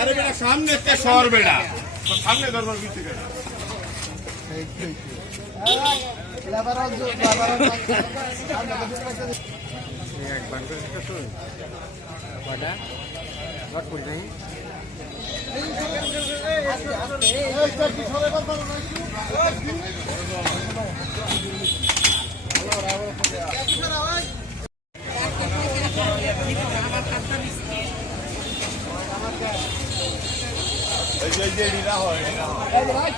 আরে বেটা সামনে একটা শহর বেটা তো সামনে দরবার দিতে গেল এই যে এই যে এডিরা হয় এডিরা হয়।